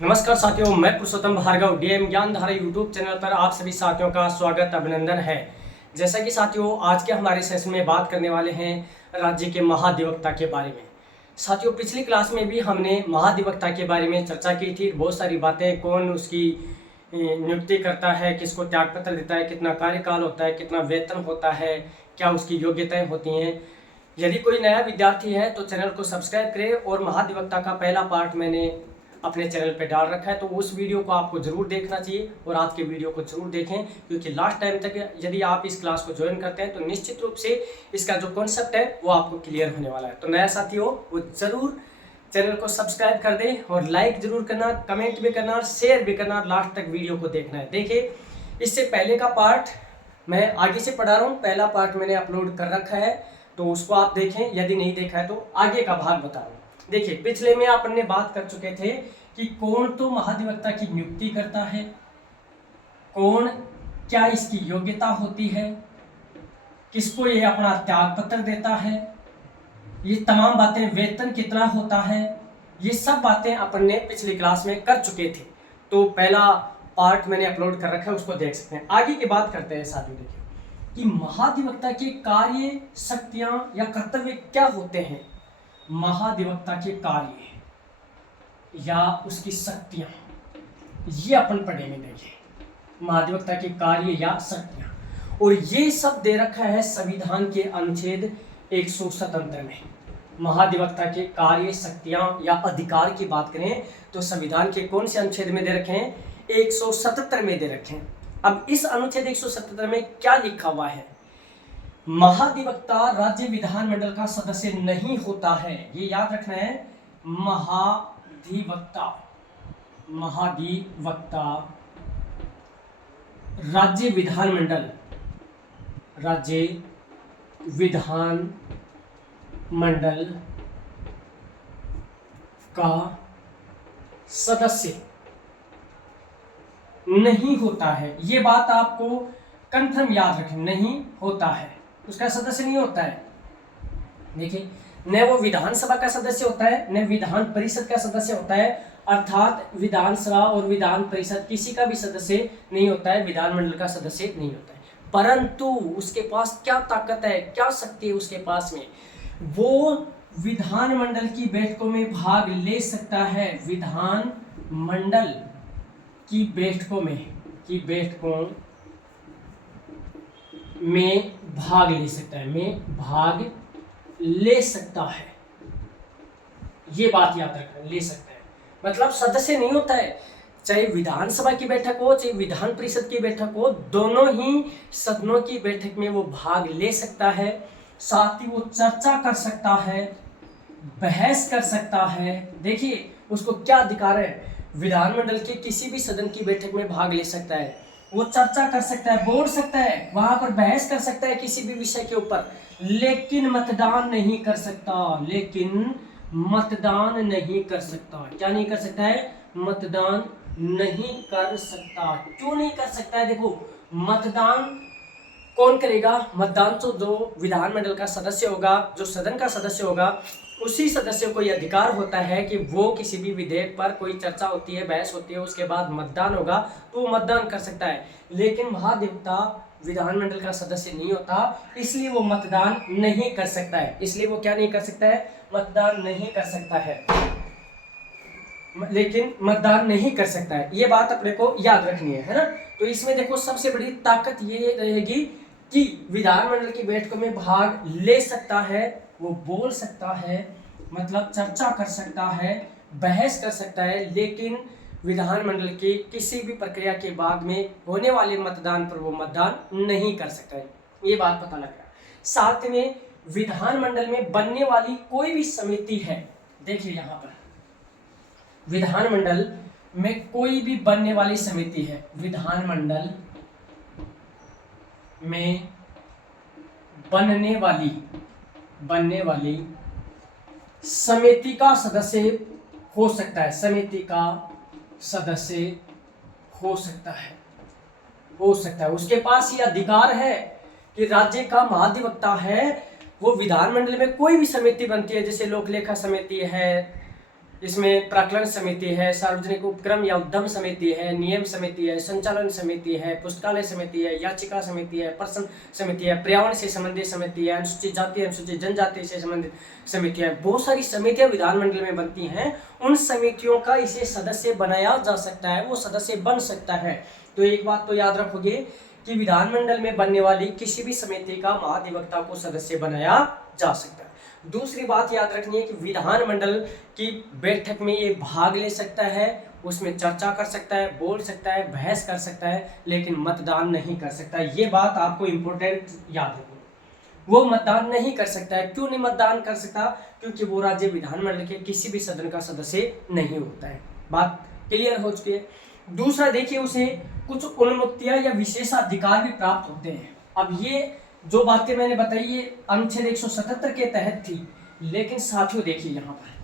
नमस्कार साथियों, मैं पुरुषोत्तम Bhargava DM Gyandhara YouTube channel पर आप सभी साथियों का स्वागत अभिनंदन है। जैसा कि साथियों, आज के हमारे सेशन में बात करने वाले हैं राज्य के महाधिवक्ता के बारे में। साथियों, पिछली क्लास में भी हमने महाधिवक्ता के बारे में चर्चा की थी। बहुत सारी बातें, कौन उसकी नियुक्ति करता है, किसको त्यागपत्र देता है, कितना कार्यकाल होता है, कितना वेतन होता है, क्या उसकी योग्यताएं होती हैं। यदि कोई नया विद्यार्थी है तो चैनल को सब्सक्राइब करें और महाधिवक्ता का पहला पार्ट मैंने अपने चैनल पे डाल रखा है, तो उस वीडियो को आपको जरूर देखना चाहिए और आज के वीडियो को जरूर देखें, क्योंकि लास्ट टाइम तक यदि आप इस क्लास को ज्वाइन करते हैं तो निश्चित रूप से इसका जो कॉन्सेप्ट है वो आपको क्लियर होने वाला है। तो नया साथी हो वो जरूर चैनल को सब्सक्राइब कर दें और लाइक जरूर करना, कमेंट भी करना और शेयर भी करना। लास्ट तक वीडियो को देखना है। देखिए, इससे पहले का पार्ट मैं आगे से पढ़ा रहा हूँ। पहला पार्ट मैंने अपलोड कर रखा है, तो उसको आप देखें। यदि नहीं देखा है तो आगे का भाग बता रहा हूँ। देखिए, पिछले में आपने बात कर चुके थे कि कौन तो महाधिवक्ता की नियुक्ति करता है, कौन, क्या इसकी योग्यता होती है, किसको ये अपना त्यागपत्र देता है, ये तमाम बातें, वेतन कितना होता है, ये सब बातें अपन ने पिछली क्लास में कर चुके थे। तो पहला पार्ट मैंने अपलोड कर रखा है, उसको देख सकते हैं। आगे की बात करते हैं साथियों। देखिए कि महाधिवक्ता के कार्य, शक्तियां या कर्तव्य क्या होते हैं। महाधिवक्ता के कार्य या उसकी शक्तियां, ये अपन पढ़ेंगे। देखिए, महाधिवक्ता के कार्य या शक्तियां, और ये सब दे रखा है संविधान के अनुच्छेद 177 में। महाधिवक्ता के कार्य, शक्तियां या अधिकार की बात करें तो संविधान के कौन से अनुच्छेद में दे रखे हैं? 177 में दे रखे हैं। अब इस अनुच्छेद 177 में क्या लिखा हुआ है? महाधिवक्ता राज्य विधानमंडल का सदस्य नहीं होता है। ये याद रखना है। महाधिवक्ता राज्य विधानमंडल का सदस्य नहीं होता है। ये बात आपको कंफर्म याद रखें, नहीं होता है, उसका सदस्य नहीं होता है। देखिए, न वो विधानसभा का सदस्य होता है, न विधान परिषद का सदस्य होता है। अर्थात विधानसभा और विधान परिषद किसी का भी सदस्य नहीं होता है, विधानमंडल का सदस्य नहीं होता है। परंतु उसके पास क्या ताकत है, क्या शक्ति है उसके पास में? वो विधानमंडल की बैठकों में भाग ले सकता है। विधानमंडल की बैठकों में भाग ले सकता है, ले सकता है। ये बात याद रखना, ले सकता है मतलब सदस्य नहीं होता है। चाहे विधानसभा की बैठक हो, चाहे विधान परिषद की बैठक हो, दोनों ही सदनों की बैठक में वो भाग ले सकता है। साथ ही वो चर्चा कर सकता है, बहस कर सकता है। देखिए, उसको क्या अधिकार है? विधानमंडल के किसी भी सदन की बैठक में भाग ले सकता है, वो चर्चा कर सकता है, बोल सकता है, वहां पर बहस कर सकता है किसी भी विषय के ऊपर, लेकिन मतदान नहीं कर सकता। क्या नहीं कर सकता है? मतदान नहीं कर सकता। क्यों नहीं कर सकता है? देखो, मतदान कौन करेगा? मतदान तो जो विधानमंडल का सदस्य होगा, जो सदन का सदस्य होगा, उसी सदस्य को यह अधिकार होता है कि वो किसी भी विधेयक पर कोई चर्चा होती है, बहस होती है, उसके बाद मतदान होगा तो वो मतदान कर सकता है। लेकिन महाधिवक्ता विधानमंडल का सदस्य नहीं होता, इसलिए वो मतदान नहीं कर सकता है। इसलिए वो क्या नहीं कर सकता है? मतदान नहीं कर सकता है, लेकिन मतदान नहीं कर सकता है। ये बात अपने को याद रखनी है ना। तो इसमें देखो, सबसे बड़ी ताकत ये रहेगी कि विधानमंडल की बैठकों में भाग ले सकता है, वो बोल सकता है, मतलब चर्चा कर सकता है, बहस कर सकता है, लेकिन विधानमंडल की किसी भी प्रक्रिया के बाद में होने वाले मतदान पर वो मतदान नहीं कर सकता है। ये बात पता लग रहा है। साथ में विधानमंडल में बनने वाली कोई भी समिति है, देखिए यहाँ पर विधानमंडल में कोई भी बनने वाली समिति है, विधानमंडल में बनने वाली समिति का सदस्य हो सकता है, समिति का सदस्य हो सकता है। उसके पास ये अधिकार है कि राज्य का महाधिवक्ता है, वो विधानमंडल में कोई भी समिति बनती है, जैसे लोक लेखा समिति है, इसमें प्राक्कलन समिति है, सार्वजनिक उपक्रम या उद्यम समिति है, नियम समिति है, संचालन समिति है, पुस्तकालय समिति है, याचिका समिति है, प्रश्न समिति है, पर्यावरण से संबंधित समिति है, अनुसूचित जाति अनुसूचित जनजाति से संबंधित समिति है। बहुत सारी समितियां विधानमंडल में बनती हैं। उन समितियों का इसे सदस्य बनाया जा सकता है, वो सदस्य बन सकता है। तो एक बात तो याद रखोगे कि विधानमंडल में बनने वाली किसी भी समिति का महाधिवक्ता को सदस्य बनाया जा सकता है। दूसरी बात याद रखनी है कि विधानमंडल की बैठक में ये भाग ले सकता है, उसमें चर्चा कर सकता है, बोल सकता है, बहस कर सकता है, लेकिन मतदान नहीं कर सकता। ये बात आपको इम्पोर्टेंट याद रखनी। वो मतदान नहीं कर सकता है। क्यों नहीं मतदान कर सकता? क्योंकि वो राज्य विधानमंडल के किसी भी सदन का सदस्य नहीं होता है। बात क्लियर हो चुकी है। दूसरा देखिए, उसे कुछ उन्मुक्तियां या विशेषाधिकार भी प्राप्त होते हैं। अब ये जो बातें मैंने बताई ये अनुच्छेद 177 के तहत थी, लेकिन साथियों देखिए यहाँ पर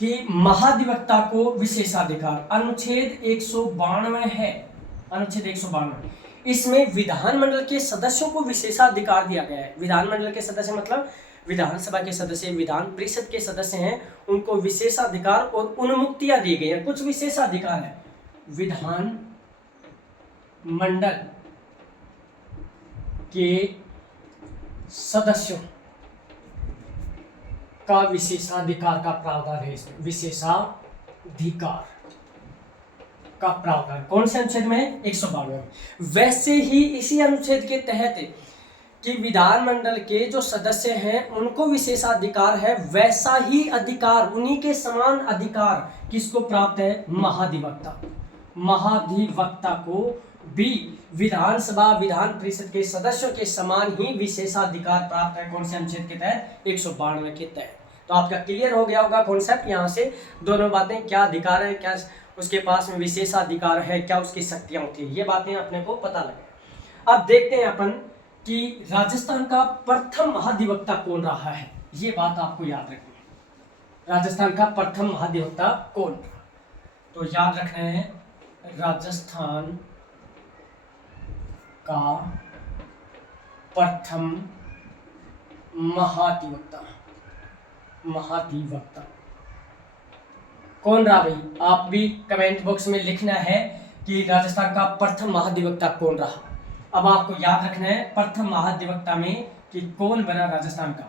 कि महाधिवक्ता को विशेषाधिकार अनुच्छेद 192 है। अनुच्छेद 192 इसमें विधानमंडल के सदस्यों को विशेषाधिकार दिया गया है। विधानमंडल के सदस्य मतलब विधानसभा के सदस्य, विधान परिषद के सदस्य हैं, उनको विशेषाधिकार और उन्मुक्तियां दी गई हैं। कुछ विशेषाधिकार है विधान मंडल के सदस्यों का विशेषाधिकार का प्रावधान है। इसमें विशेषाधिकार का प्रावधान कौन से अनुच्छेद में? 192। वैसे ही इसी अनुच्छेद के तहत कि विधानमंडल के जो सदस्य हैं उनको विशेषाधिकार है, वैसा ही अधिकार, उन्हीं के समान अधिकार किसको प्राप्त है? महाधिवक्ता। महाधिवक्ता को भी विधानसभा विधान परिषद के सदस्यों के समान ही विशेषाधिकार प्राप्त है। कौन से अनुच्छेद के तहत? 192 के तहत। तो आपका क्लियर हो गया होगा कॉन्सेप्ट। यहाँ से दोनों बातें, क्या अधिकार है, क्या उसके पास में विशेषाधिकार है, क्या उसकी शक्तियां होती है, ये बातें अपने को पता लगे। अब देखते हैं अपन कि राजस्थान का प्रथम महाधिवक्ता कौन रहा है। ये बात आपको याद रखनी है। राजस्थान का प्रथम महाधिवक्ता कौन रहा? तो याद रखना है राजस्थान का प्रथम महाधिवक्ता कौन रहा भाई? आप भी कमेंट बॉक्स में लिखना है कि राजस्थान का प्रथम महाधिवक्ता कौन रहा। अब आपको याद रखना है प्रथम महाधिवक्ता में कि कौन बना राजस्थान का।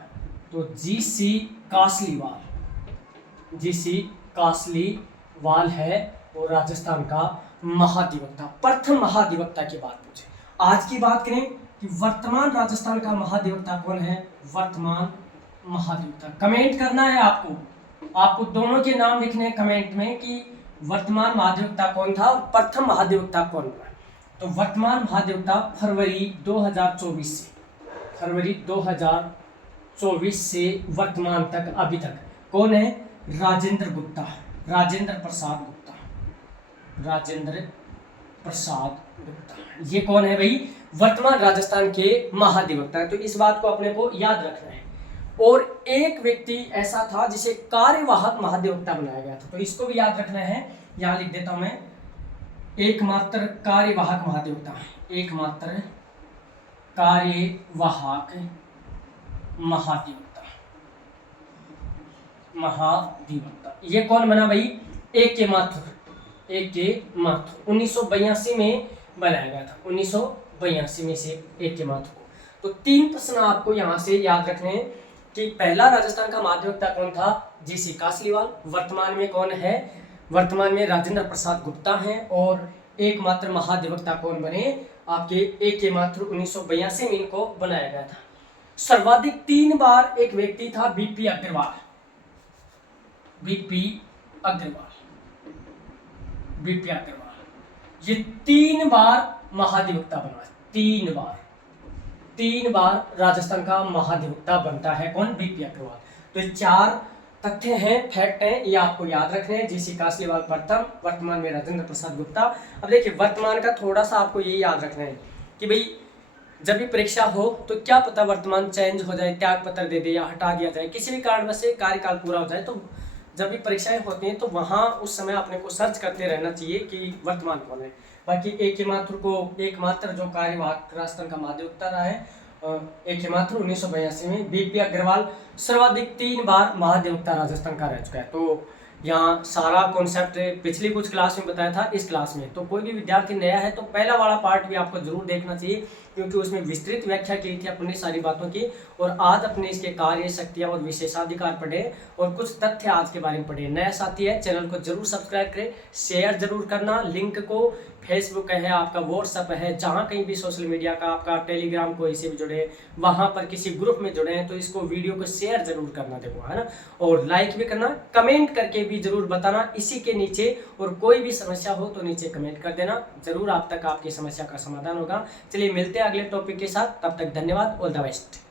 तो जीसी कासलीवाल है वो राजस्थान का महाधिवक्ता। प्रथम महाधिवक्ता की बात पूछे। आज की बात करें कि वर्तमान राजस्थान का महाधिवक्ता कौन है? वर्तमान महाधिवक्ता कमेंट करना है आपको दोनों के नाम लिखने हैं कमेंट में कि वर्तमान महाधिवक्ता कौन था और प्रथम महाधिवक्ता कौन बना। तो वर्तमान महाधिवक्ता फरवरी 2024 से वर्तमान तक, अभी तक कौन है? राजेंद्र प्रसाद गुप्ता। ये कौन है भाई? वर्तमान राजस्थान के महाधिवक्ता है। तो इस बात को अपने को याद रखना है। और एक व्यक्ति ऐसा था जिसे कार्यवाहक महाधिवक्ता बनाया गया था, तो इसको भी याद रखना है। यहां लिख देता हूं मैं, एकमात्र कार्यवाहक महाधिवक्ता। एकमात्र कार्यवाहक महाधिवक्ता ये कौन बना भाई? एक के माथुर 1982 में बनाया गया था। 1982 में से एक के माथुर को। तो 3 प्रश्न आपको यहाँ से याद रखने हैं कि पहला राजस्थान का महाधिवक्ता कौन था? जीसी कासलीवाल। वर्तमान में कौन है? वर्तमान में राजेंद्र प्रसाद गुप्ता हैं। और एकमात्र महाधिवक्ता कौन बने? आपके एक के माथुर 1982 में इनको बनाया गया था। सर्वाधिक 3 बार एक व्यक्ति था बीपी अग्रवाल। ये 3 बार महाधिवक्ता बना। 3 बार राजस्थान का महाधिवक्ता बनता है कौन? बीपी अग्रवाल। तो 4 तथ्य हैं, फैक्ट हैं, ये आपको याद रखने हैं। जीसी कासलीवाल प्रथम, वर्तमान में राजेंद्र प्रसाद गुप्ता। अब देखिए वर्तमान का थोड़ा सा आपको ये याद रखना है कि भाई जब भी परीक्षा हो तो क्या पता वर्तमान चेंज हो जाए, त्याग पत्र दे दे या हटा दिया जाए, किसी भी कारणवश से कार्यकाल पूरा हो जाए। तो जब भी परीक्षाएं होती हैं तो वहाँ उस समय अपने को सर्च करते रहना चाहिए कि वर्तमान कौन है। बाकी एकमात्र जो कार्यवाहक राजस्थान का महाधिवक्ता रहा है एक ही मात्र 1982 में बीपी अग्रवाल सर्वाधिक 3 बार महाधिवक्ता राजस्थान का रह चुका है। तो यहाँ सारा कॉन्सेप्ट पिछली कुछ क्लास में बताया था, इस क्लास में तो कोई भी विद्यार्थी नया है तो पहला वाला पार्ट भी आपको जरूर देखना चाहिए, क्योंकि उसमें विस्तृत व्याख्या की थी अपनी सारी बातों की। और आज अपने इसके कार्य, शक्तियाँ और विशेषाधिकार पढ़े और कुछ तथ्य आज के बारे में पढ़े। नया साथी है चैनल को जरूर सब्सक्राइब करें, शेयर जरूर करना। लिंक को फेसबुक है, आपका व्हाट्सअप है, जहाँ कहीं भी सोशल मीडिया का, आपका टेलीग्राम कोई से भी जुड़े, वहाँ पर किसी ग्रुप में जुड़े हैं तो इसको वीडियो को शेयर जरूर करना, देखो है ना। और लाइक भी करना, कमेंट करके भी जरूर बताना इसी के नीचे। और कोई भी समस्या हो तो नीचे कमेंट कर देना, जरूर आप तक आपकी समस्या का समाधान होगा। चलिए मिलते हैं अगले टॉपिक के साथ, तब तक धन्यवाद, ऑल द बेस्ट।